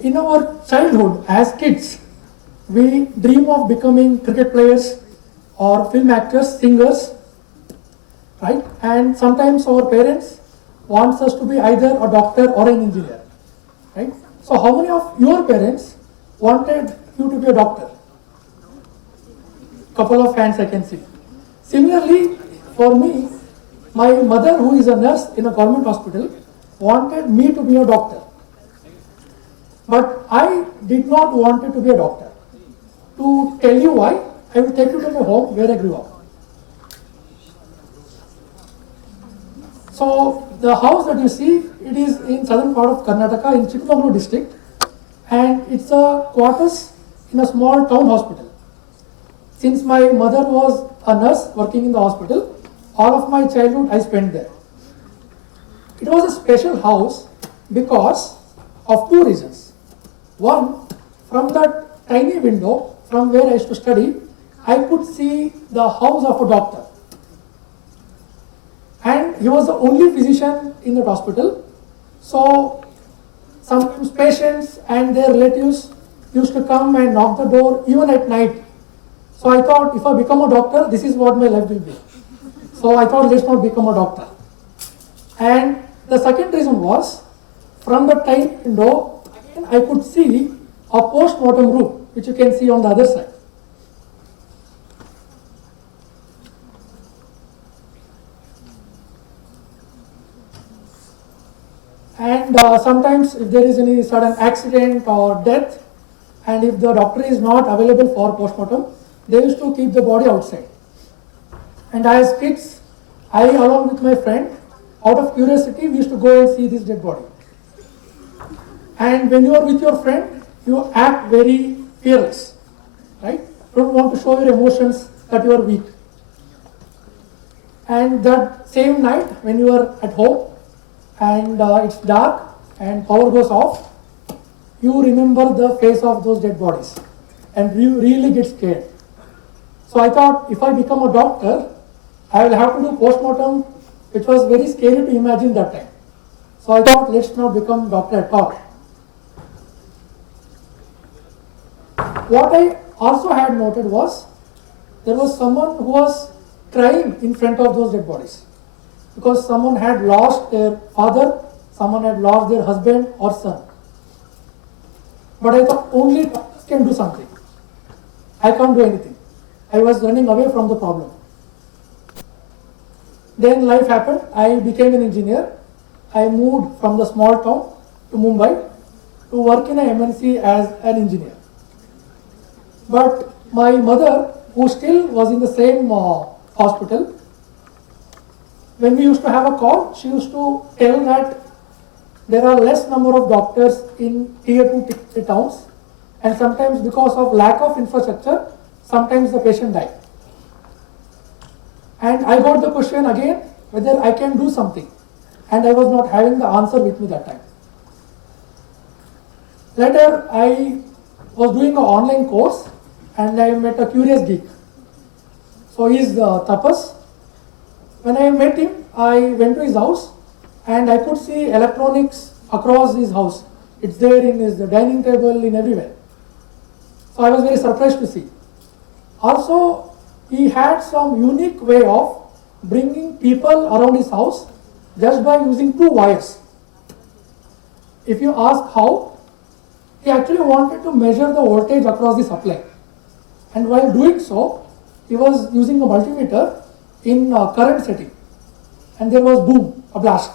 in our childhood, as kids, we dream of becoming cricket players or film actors, singers, right? And sometimes our parents wants us to be either a doctor or an engineer, right? So how many of your parents wanted you to be a doctor? Couple of hands I can see. Similarly, for me, my mother, who is a nurse in a government hospital, wanted me to be a doctor. But I did not want to be a doctor. To tell you why, I will take you to my home where I grew up. So the house that you see, it is in southern part of Karnataka in Chikmagaluru district, and it's a quarters in a small town hospital. Since my mother was a nurse working in the hospital, all of my childhood I spent there. It was a special house because of two reasons. One, from that tiny window from where I used to study, I could see the house of a doctor. And he was the only physician in that hospital. So sometimes patients and their relatives used to come and knock the door even at night. So I thought, if I become a doctor, this is what my life will be. So I thought, let's not become a doctor. And the second reason was, from the tiny window, again I could see a post-mortem room, which you can see on the other side. And sometimes if there is any sudden accident or death, and if the doctor is not available for post-mortem, they used to keep the body outside. And as kids, I along with my friend, out of curiosity, we used to go and see this dead body. And when you are with your friend, you act very fearless, right? Don't want to show your emotions that you are weak. And that same night, when you are at home and it's dark and power goes off, you remember the face of those dead bodies and you really get scared. So I thought, if I become a doctor, I will have to do post-mortem, which was very scary to imagine that time. So I thought, let's not become doctor at all. What I also had noted was, there was someone who was crying in front of those dead bodies, because someone had lost their father, someone had lost their husband or son. But I thought, only doctors can do something. I can't do anything. I was running away from the problem. Then life happened. I became an engineer. I moved from the small town to Mumbai to work in a MNC as an engineer. But my mother, who still was in the same hospital, when we used to have a call, she used to tell that there are less number of doctors in tier 2, tier 3 towns, and sometimes because of lack of infrastructure, sometimes the patient died. And I got the question again, whether I can do something. And I was not having the answer with me that time. Later, I was doing an online course and I met a curious geek. So he is Tapas. When I met him, I went to his house and I could see electronics across his house. It's there in his dining table, in everywhere. So I was very surprised to see. Also, he had some unique way of bringing people around his house just by using 2 wires. If you ask how, he actually wanted to measure the voltage across the supply. And while doing so, he was using a multimeter in current setting. And there was boom, a blast.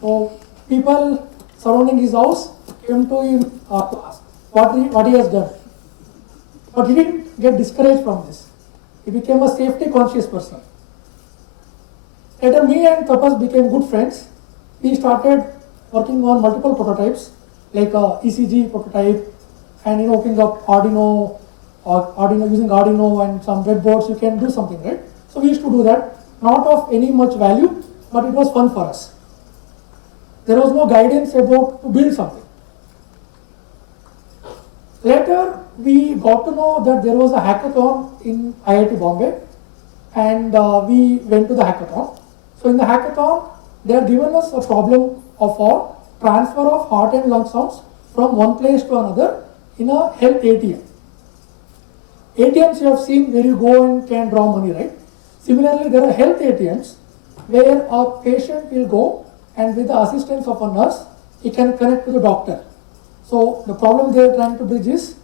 So people surrounding his house came to him to ask what he has done. But he didn't get discouraged from this. He became a safety conscious person. Later, me and Tapas became good friends. We started working on multiple prototypes, like a ECG prototype, and hooking up Arduino, using Arduino and some breadboards, you can do something, right? So we used to do that, not of any much value, but it was fun for us. There was no guidance about to build something. Later, we got to know that there was a hackathon in IIT Bombay, and we went to the hackathon. So in the hackathon, they had given us a problem of transfer of heart and lung sounds from one place to another in a health ATM. ATMs you have seen where you go and can draw money, right? Similarly, there are health ATMs where a patient will go and with the assistance of a nurse, he can connect to the doctor. So the problem they are trying to bridge is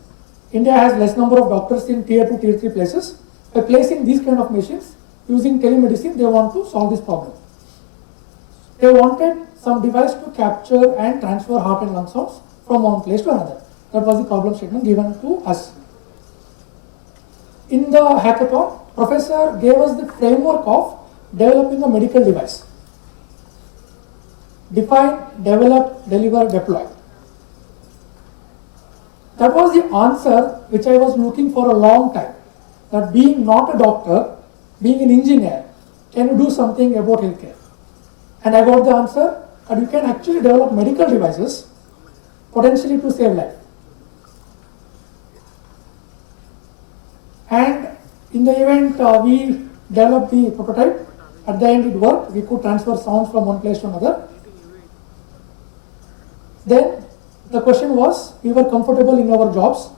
India has less number of doctors in tier 2, tier 3 places. By placing these kind of machines using telemedicine, they want to solve this problem. They wanted some device to capture and transfer heart and lung sounds from one place to another. That was the problem statement given to us. In the hackathon, professor gave us the framework of developing a medical device. Define, develop, deliver, deploy. That was the answer which I was looking for a long time. That being not a doctor, being an engineer, can you do something about healthcare? And I got the answer that you can actually develop medical devices potentially to save life. And in the event we developed the prototype, at the end it worked, we could transfer sounds from one place to another. Then the question was, we were comfortable in our jobs,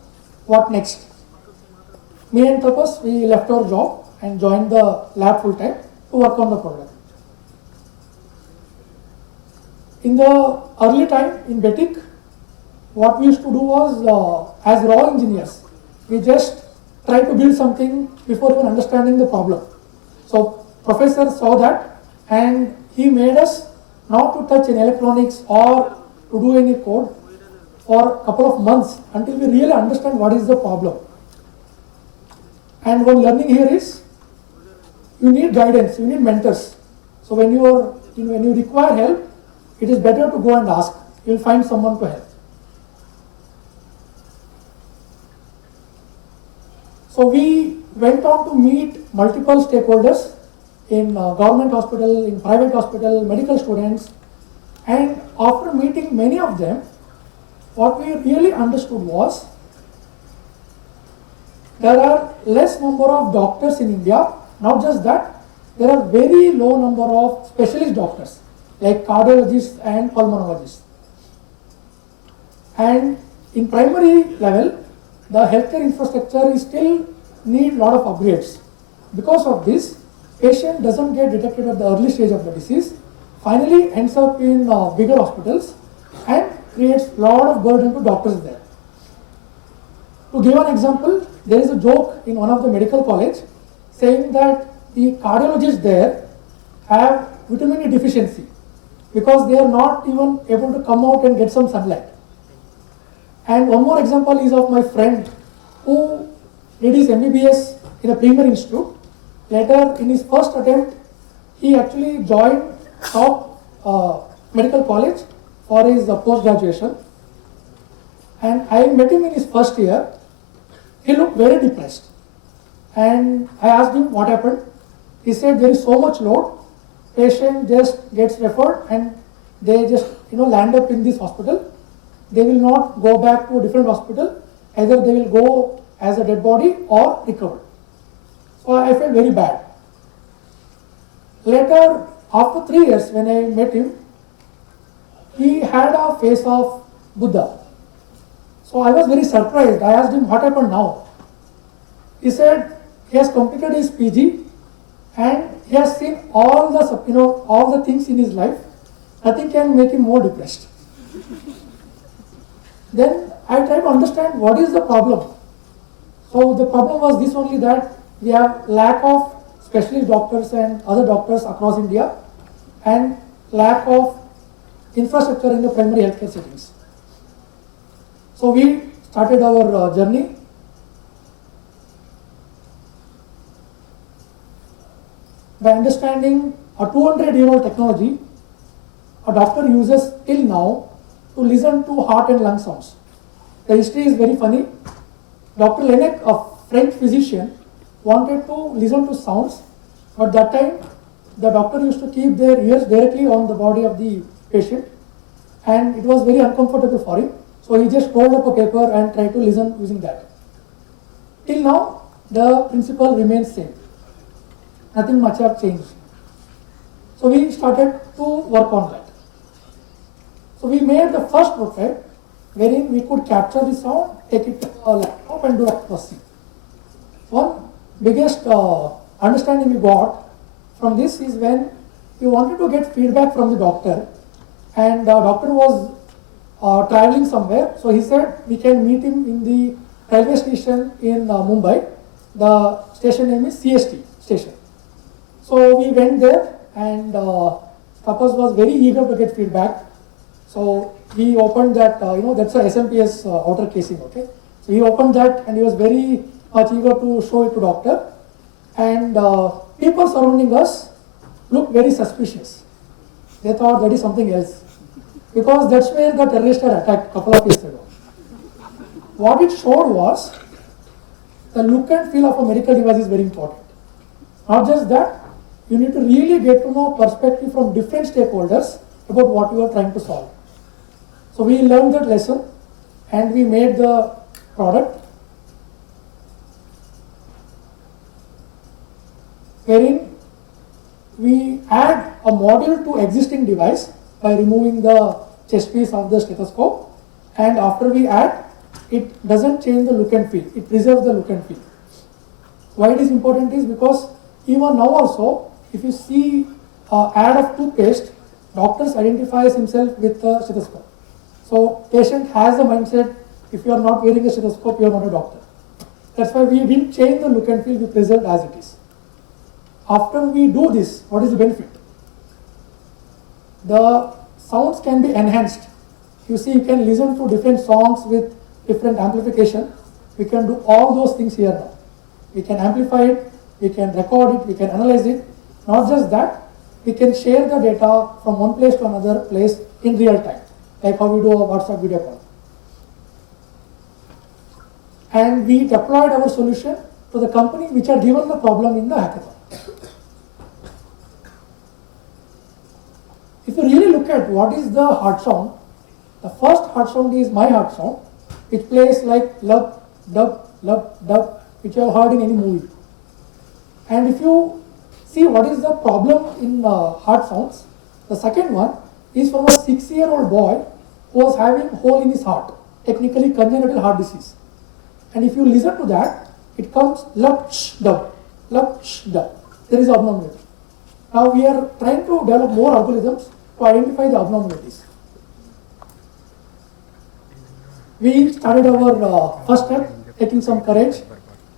what next? Me and Tapas, we left our job and joined the lab full time to work on the product. In the early time in Betic, what we used to do was, as raw engineers, we just try to build something before even understanding the problem. So professor saw that and he made us not to touch any electronics or to do any code for a couple of months until we really understand what is the problem. And one learning here is, you need guidance, you need mentors. So when you require help, it is better to go and ask. You will find someone to help. So we went on to meet multiple stakeholders in government hospital, in private hospital, medical students, and after meeting many of them, what we really understood was there are less number of doctors in India. Not just that, there are very low number of specialist doctors like cardiologists and pulmonologists. And in primary level, the healthcare infrastructure is still need lot of upgrades. Because of this, patient doesn't get detected at the early stage of the disease, finally ends up in bigger hospitals and creates lot of burden to doctors there. To give an example, there is a joke in one of the medical college saying that the cardiologists there have vitamin E deficiency because they are not even able to come out and get some sunlight. And one more example is of my friend who did his MBBS in a premier institute. Later, in his first attempt, he actually joined top medical college for his post-graduation. And I met him in his first year. He looked very depressed. And I asked him what happened. He said there is so much load, patient just gets referred and they just land up in this hospital. They will not go back to a different hospital. Either they will go as a dead body or recover. So I felt very bad. Later, after 3 years, when I met him, he had a face of Buddha. So I was very surprised. I asked him what happened now. He said he has completed his PG and he has seen all the things in his life. Nothing can make him more depressed. Then I tried to understand what is the problem. So the problem was this only, that we have lack of specialist doctors and other doctors across India and lack of infrastructure in the primary healthcare settings. So we started our journey. By understanding a 200-year-old technology, a doctor uses till now to listen to heart and lung sounds. The history is very funny. Dr. Lenec, a French physician, wanted to listen to sounds, but that time the doctor used to keep their ears directly on the body of the patient, and it was very uncomfortable for him. So he just rolled up a paper and tried to listen using that. Till now, the principle remains same. Nothing much have changed. So we started to work on that. So we made the first prototype wherein we could capture the sound, take it to a laptop and do processing. One biggest understanding we got from this is when we wanted to get feedback from the doctor, and the doctor was traveling somewhere, so he said we can meet him in the railway station in Mumbai. The station name is CST station. So we went there, and Tapas was very eager to get feedback. So he opened that, that's a SMPS outer casing, okay. So he opened that, and he was very much eager to show it to doctor. And people surrounding us looked very suspicious. They thought that is something else, because that's where the terrorist had attacked a couple of years ago. What it showed was the look and feel of a medical device is very important. Not just that, you need to really get to know perspective from different stakeholders about what you are trying to solve. So we learned that lesson, and we made the product wherein we add a module to existing device by removing the chest piece of the stethoscope, and after we add, it doesn't change the look and feel, it preserves the look and feel. Why it is important is because even now also, if you see ad of toothpaste, doctors identifies himself with the stethoscope. So patient has the mindset, if you are not wearing a stethoscope, you are not a doctor. That's why we didn't change the look and feel, we preserved as it is. After we do this, what is the benefit? The sounds can be enhanced. You see, you can listen to different songs with different amplification. We can do all those things here now. We can amplify it, we can record it, we can analyze it. Not just that, we can share the data from one place to another place in real time, like how we do a WhatsApp video call. And we deployed our solution to the company which had given the problem in the hackathon. If you really look at what is the heart sound, the first heart sound is my heart sound, which plays like lub, dub, which you have heard in any movie. And if you see what is the problem in heart sounds, the second one is from a 6-year-old boy who was having a hole in his heart, technically congenital heart disease. And if you listen to that, it comes lub, dub, dub. There is abnormality. Now we are trying to develop more algorithms to identify the abnormalities. We started our first step, taking some courage,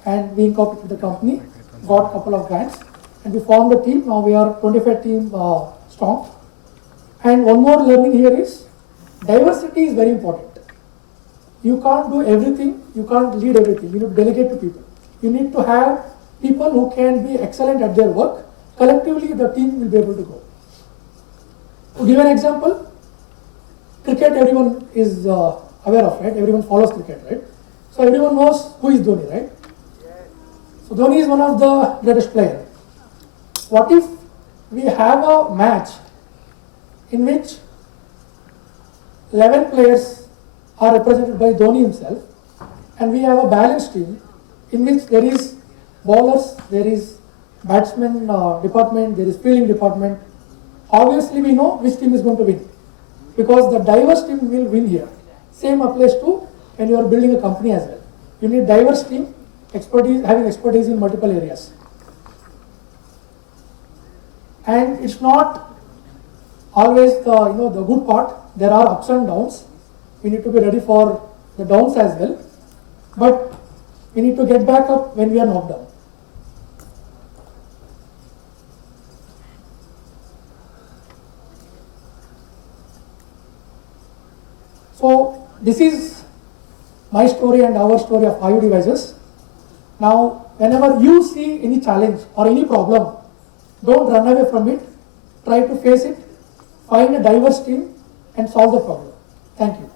and being copied with the company, got a couple of grants, and we formed a team. Now we are 25 team strong. And one more learning here is diversity is very important. You can't do everything, you can't lead everything, you need to delegate to people. You need to have people who can be excellent at their work. Collectively, the team will be able to grow. To give an example, cricket everyone is aware of, right? Everyone follows cricket, right? So everyone knows who is Dhoni, right? So Dhoni is one of the greatest players. What if we have a match in which 11 players are represented by Dhoni himself, and we have a balanced team in which there is bowlers, there is batsman department, there is fielding department. Obviously we know which team is going to win, because the diverse team will win here. Same applies to when you are building a company as well. You need diverse team, having expertise in multiple areas. And it's not always the good part. There are ups and downs. We need to be ready for the downs as well. But we need to get back up when we are knocked down. So this is my story and our story of IO devices. Now, whenever you see any challenge or any problem, don't run away from it. Try to face it, find a diverse team and solve the problem. Thank you.